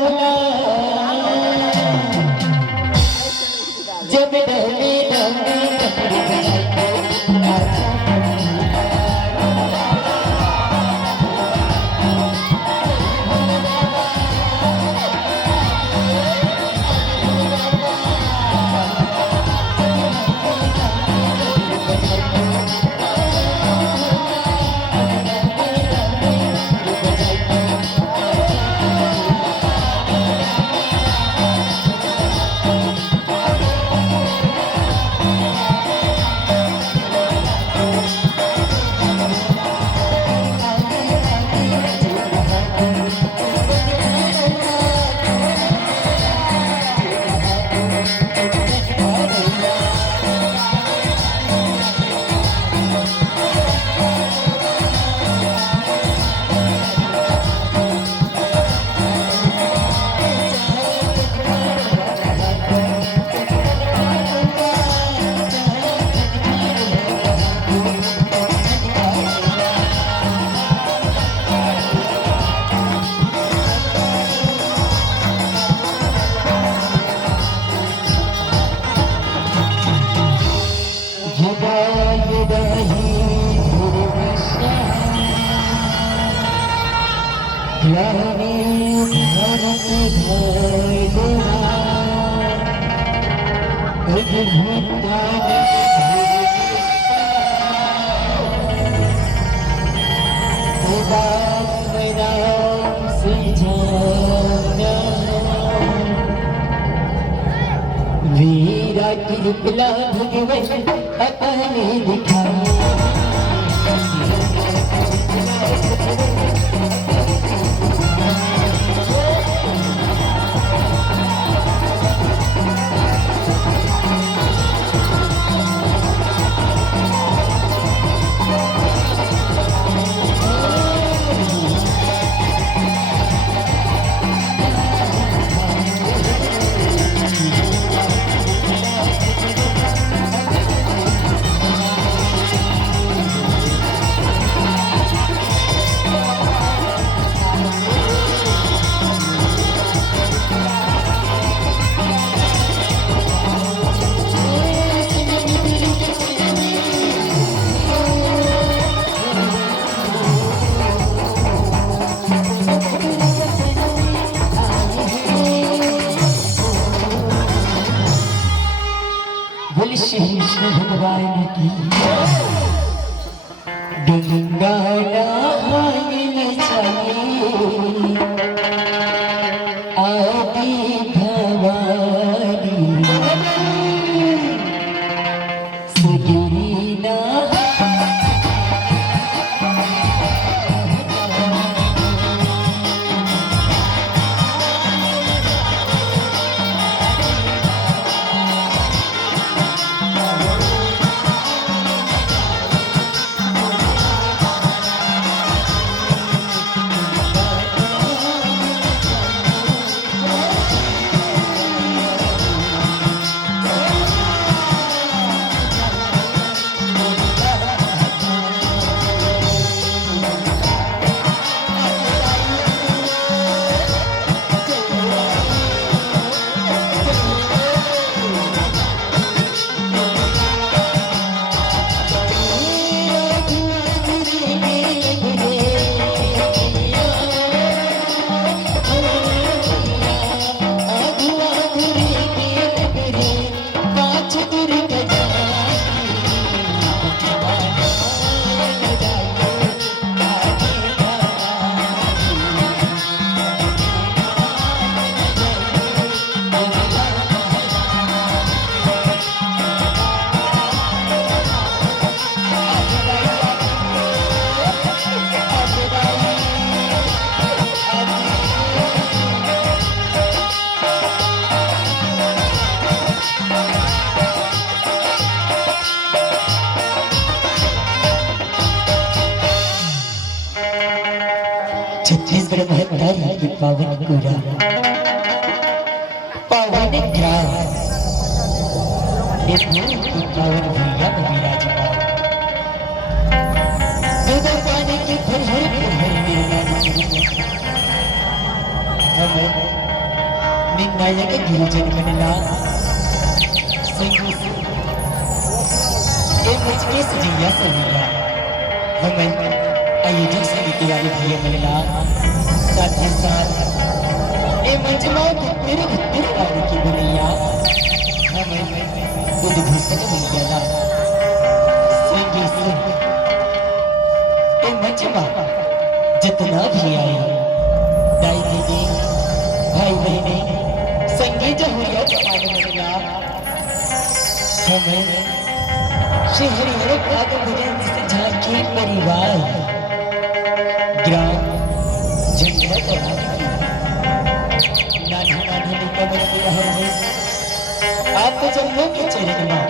होला जब डले वीरा कृपला भगवत अपने दिखाए श्री कृष्ण भगवान की गंगा नहाने चाहिए आदि भवानी सगिरी ना छत्तीसगढ़ महत्ता की पावन पूरा पावन ग्राम पावन भैया विराजमान पानी की हमें निर्णायक गिरिजन बनला संगीत ए मुझके सजैया सजैया हमें आयोजक समिति वाले भैया बनला साथ ही साथ ए मंचमा तेरे भीतर वाले की बनैया हमें उद्घोषक भैया संगीत ए मंचमा जितना भी आए दाई दीदी भाई बहने संगीत हुआ जमाने मिला हमें शहरी हर भाग भजन से झांकी परिवार ग्राम जंगल नानी नानी ने कमर दिया है आप जन्मों के चरण में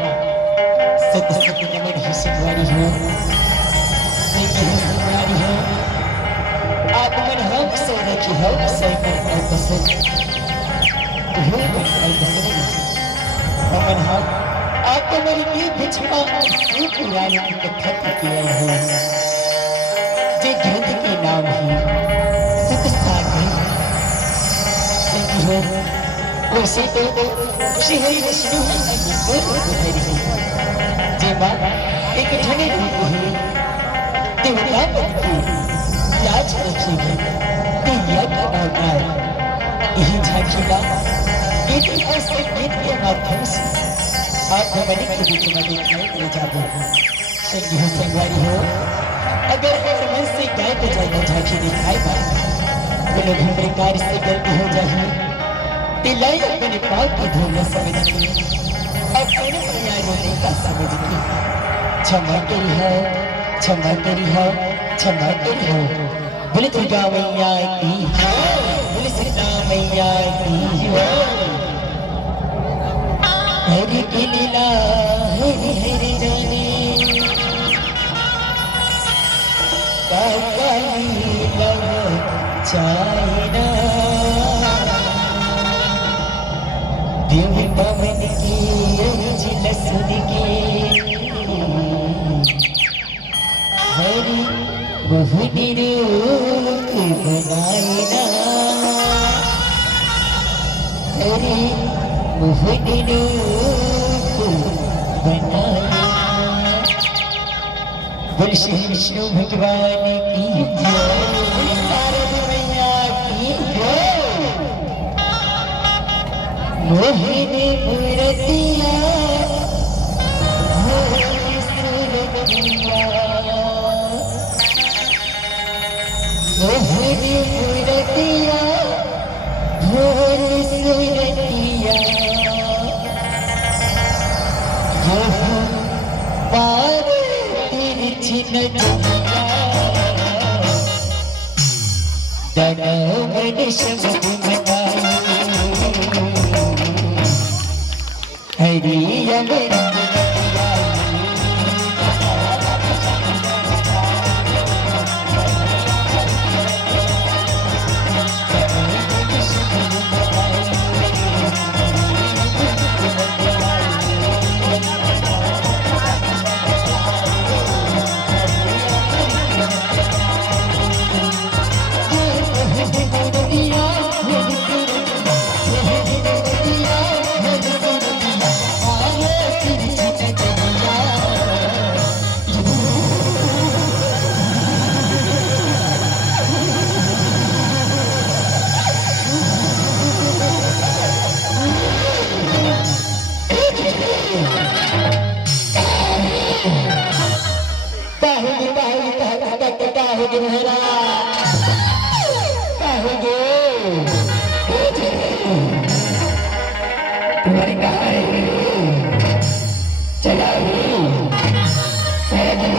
सत सत नमन ही सिखवारी हो संगीत सिखवारी हो आगमन हम सो रखी हो सैकन और बसत हो और बसत हमन हम आगमन की बिछमा से पुराने की कथा किया है जे ग्रंथ के नाम है सत सागर संगी हो वैसे तो शहरी विष्णु है जे बात एक ठने रूप है देवता बनती लाज रखेगी दिया का अवतार यही झांकीला गीत और संगीत के माध्यम से आप हमारे के बीच में देखने ले जाबो संगी हो संगवारी हो अगर हर मन से गाय बजाना झांकी दिखाए बा तो लोग प्रकार से गलती हो जाए दिलाई अपने पाप की धूल समझ के अपने प्यारों का समझ के क्षमा करी है क्षमा करी है क्षमा करी हो बोले दुर्गा मैया की बोले सीता मैया की हरि की लीला हरि हरि जाने काका लीला चाइना देव पवन की जिलसुद की हरि बहुनी रूप बनाइना हरि बहुनी रूप बनाइना बोल श्री विष्णु भगवान की जय शारद मैया की जय मोहिनी मूर्तिया मोहिनी सुरतिया मोहनी मूर्तिया मोहनी सुरतिया यह पार तिरछी नदिया दनवन शब्द मनाई हरि अमर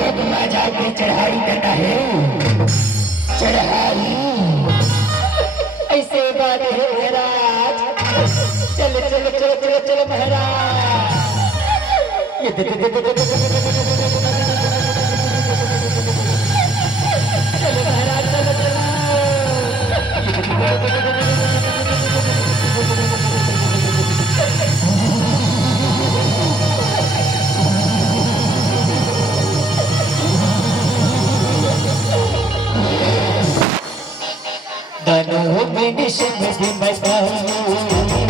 चढ़ाई करना है चढ़ाई ऐसे बात है महाराज चलो चलो चलो चलो चलो महाराज चलो महाराज चलो चलो दानों में निशब्द मचाऊं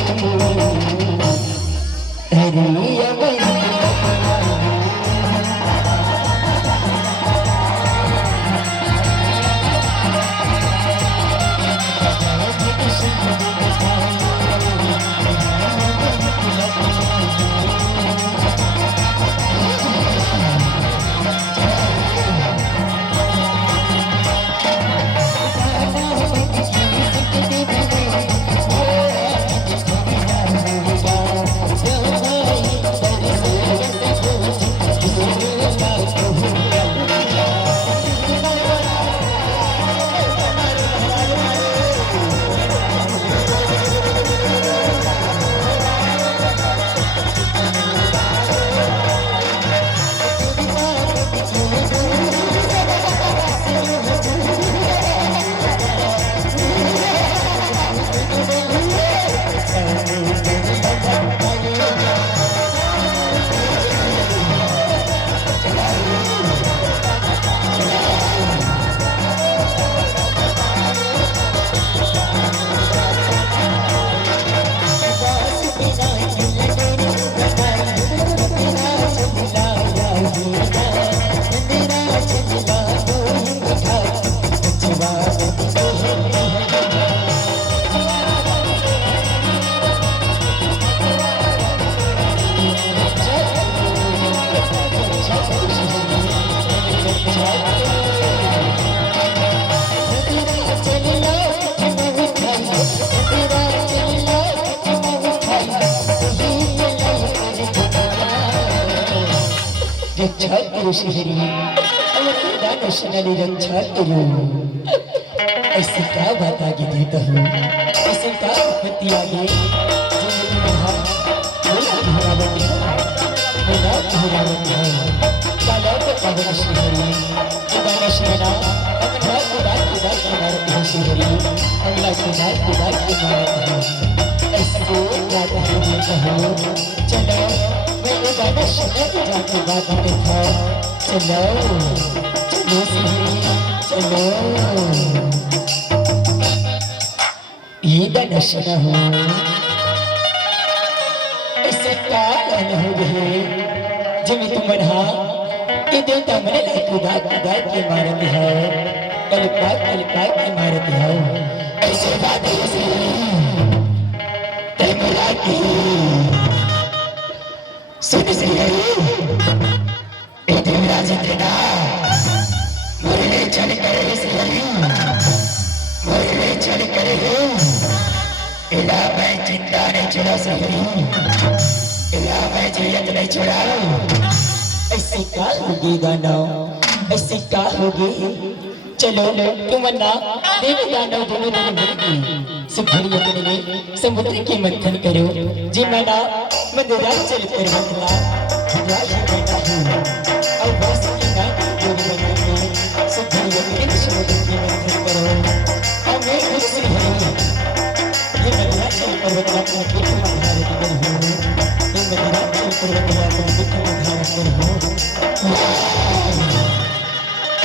रक्षा करो श्री हमारे दान शनाली रक्षा करो। ऐसी क्या बात आगे देता हूँ, ऐसी क्या उत्पत्ति आगे चलो मैं गाना जाके बात देखा। चलो चलो चलो ये गाना सुना हो ऐसे कान हो गए जिम्मे तुम मना ये देवता मने खुदा खुदा के मारत है कलका के मारत है। ऐसे बात ऐसे ते मुरा की सुन से है ए देवरा जितना मोरे चल करे से मोरे चल करे इला मैं चिंता नहीं चुरा सही इला मैं जियत नहीं चुरा। ऐसे का होगी गाना ऐसे का होगी। चलो तुमन्ना देवी गाना दोनों दोनों मिलके सुखड़ी अपने में समुद्र के मंथन करो। जी मना मंदिरा चल कर बदला राजा बना हूँ और बस की ना जोड़ी बनाने सुखड़ी अपने समुद्र के मंथन करो। हमें खुश है ये मंदिरा चल कर बदला को कितना भारी कर हूँ ये मंदिरा चल कर बदला को कितना भारी कर हूँ।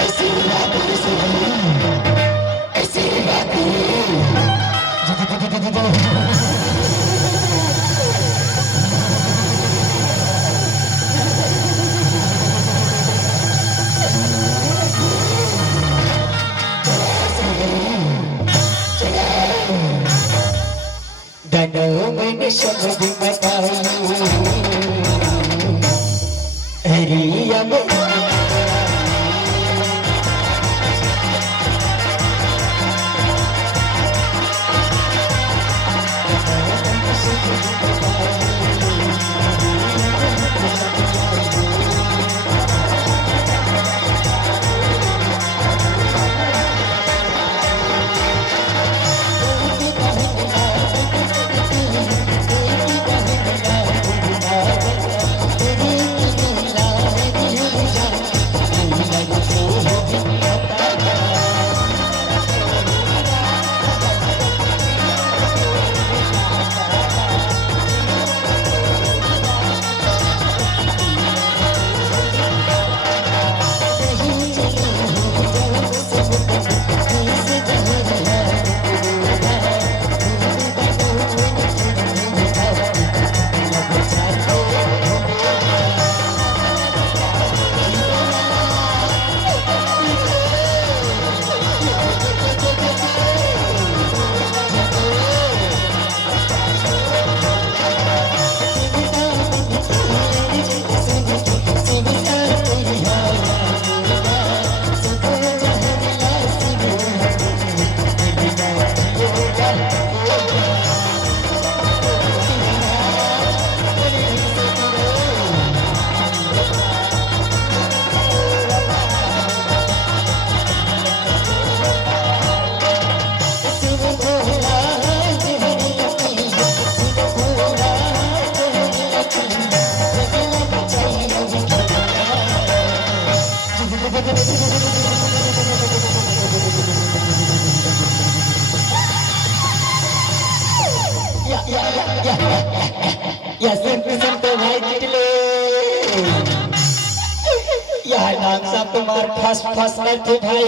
ऐसी बात ऐसी बात दानों मैंने शब्द बताई हरिया में या संत भाई चिटले या नाम सा तो मार फस थे भाई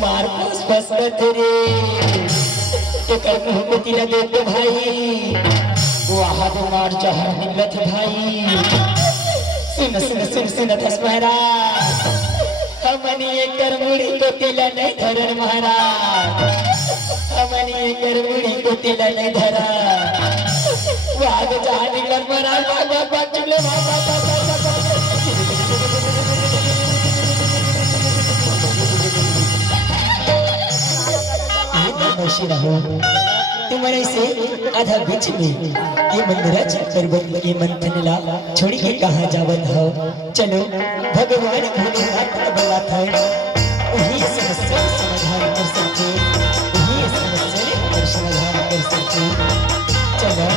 मार फस थे रे तो कर मोहब्बती न देते भाई वहाँ तो मार जहर निकलत भाई। सुन सुन सुन सुन दस महाराज हमनी एक कर मुड़ी को तिला नहीं धरन महाराज हमनी एक कर मुड़ी को तिला नहीं धरा वहाँ तो जहाँ निकलत महाराज बाबा चुले बाबा तुम्हारे से आधा बीच में ये मंदिराची पर्वत ये मंथनला छोड़ के कहाँ जावत हो। चलो भगवान भोलेनाथ का बला था वही समस्या समाधान कर सकते, वही समस्या का समाधान कर सकते। चलो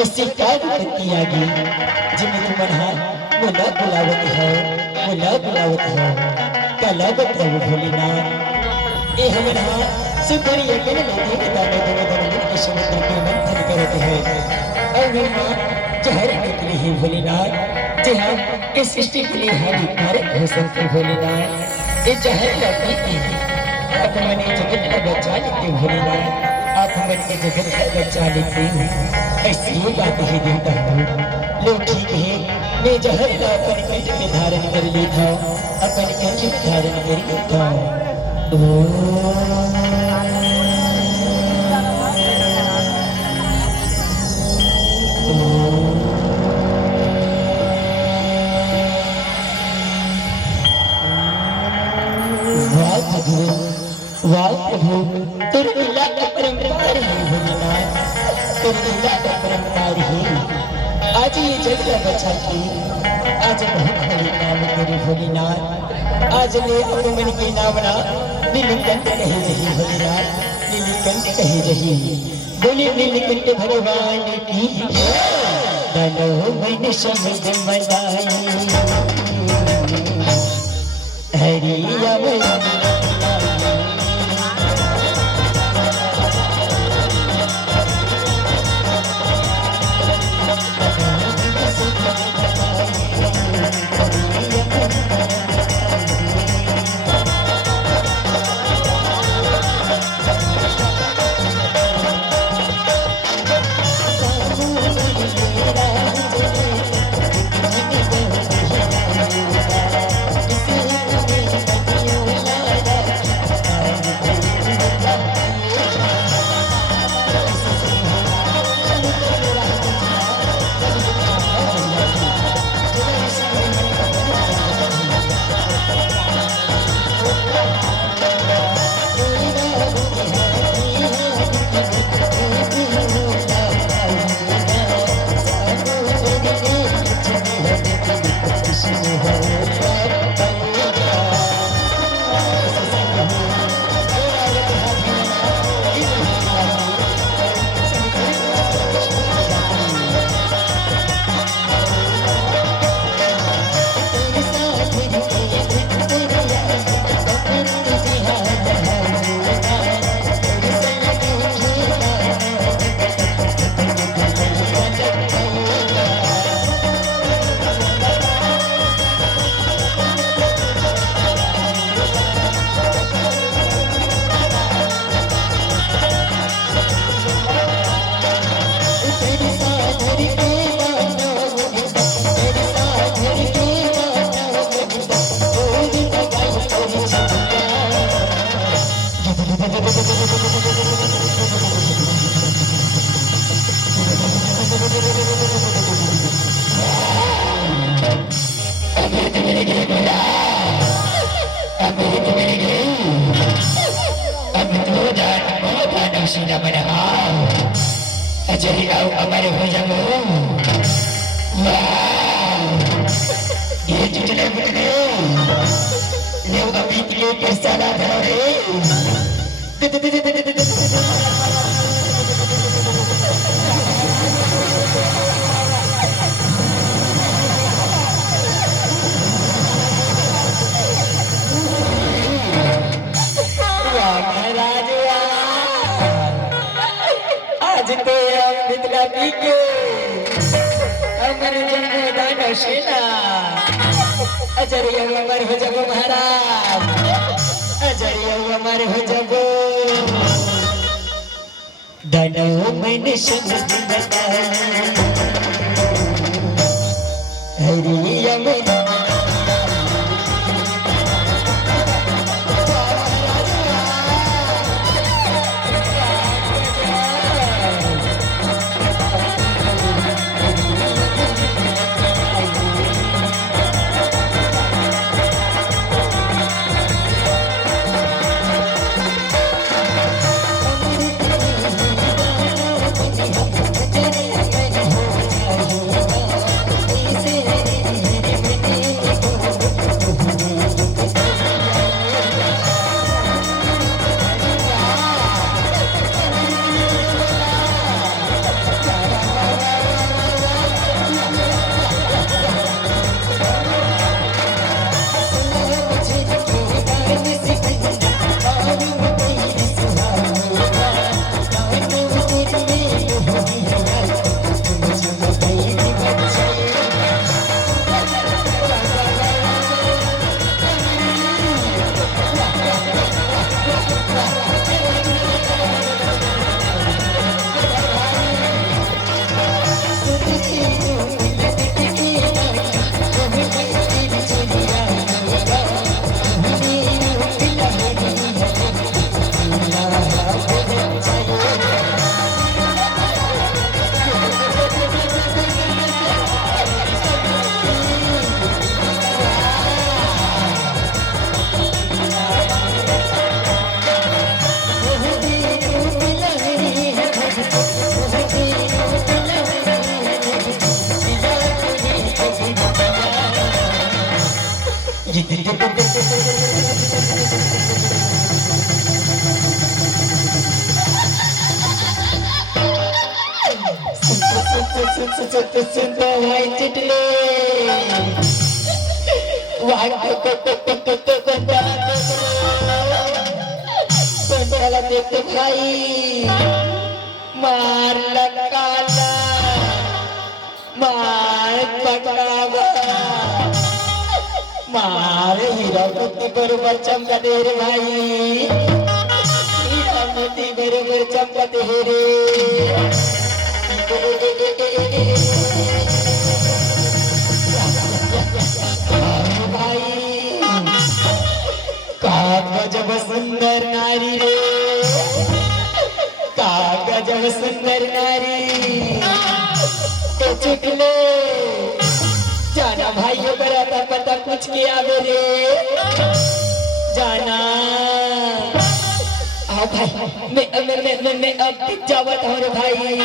ऐसी क्या विपत्ति आ गई जिन्हें तुम्हारा वो न बुलावत है, वो न बुलावत है कलावत है वो भोलेनाथ। ये हमारा सुधरी अकेले नदी के दाने दोनों दोनों के समुद्र के मंथन करते हैं और वहाँ जहर निकली है भोलेनाथ। जहाँ इस सृष्टि के लिए हानिकारक हो सकते भोलेनाथ। ये जहर लगती है अपने जगत का बचा लेते भोलेनाथ, आप हमारे जगत का बचा लेते हैं। ऐसी बात ही देता हूँ लोग ठीक है मैं जहर का अपन कंठ में धारण कर लेता हूँ, अपन कंठ में धारण कर लेता हूँ। वाह प्रभु तेरे लीला का परंपार है भोलेनाथ, तेरे लीला का परंपार है। आज ये जग का बचा के आज बहुत बड़ी नाम तेरे भोलेनाथ। आज ले अपमन के नामना नीलकंठ कहे रही भोलेनाथ, नीलकंठ कहे रही। बोले नीलकंठ भगवान की दानो मन शब्द मनाई हरिया jadi tahu apa dia berjamu. Dia jadi lebih ni. Dia bukan fikir kesalahan अजरिया अमर हो जब महाराज, अजरिया अमर हो जब दानव मैंने शब्द बताया हरिया में देखते भाई मार लगाना मार पकड़ावा मार हीरा मोती बरोबर चमका दे रे भाई हीरा मोती बरोबर चमका दे रे भाई गजब सुंदर नारी रे गजब सुंदर नारी तो चुटले जाना भाइयों बराबर पता पूछ के आवे रे जाना आओ भाई मैं अभी जावत हूँ रे भाई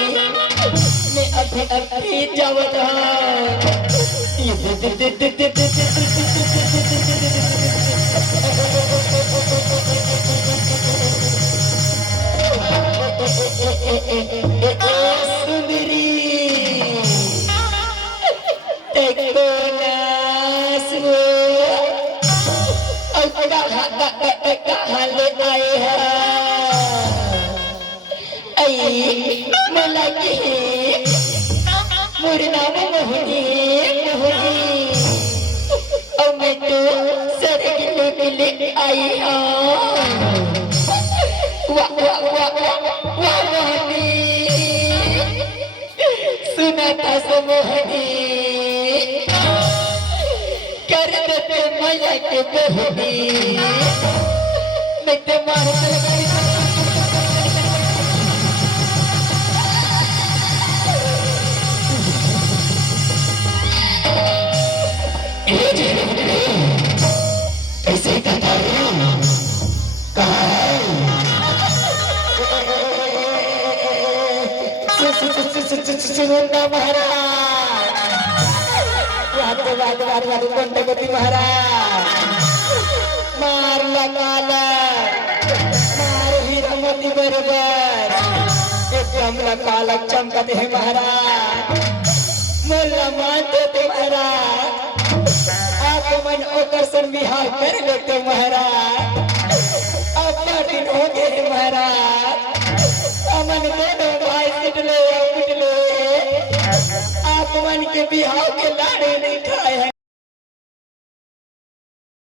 मैं अभी जावत हूँ सुंदरी देखो नासो कहाँ ले आए हैं आई मला की मेरे नाम मोहनी मोहनी और मैं तो सरगिले के लिए आई हूँ वाह वाह वाह वाह वाह मोहनी सुना था सो मोहनी कर देते मैया के बहनी मैं तो मार कैसे कहता हूँ कहाँ सुनंदा महाराज कंठपति महाराज मार लगाला मार हीरामती बरोबर एकदम लकाला चमकते हैं महाराज मोला मानते थे महाराज आप मन आकर्षण विहार कर लेते महाराज अपना दिन हो गए महाराज अमन दोनों भाई पिटले आप मन के बिहार के लाड़े नहीं खाए हैं।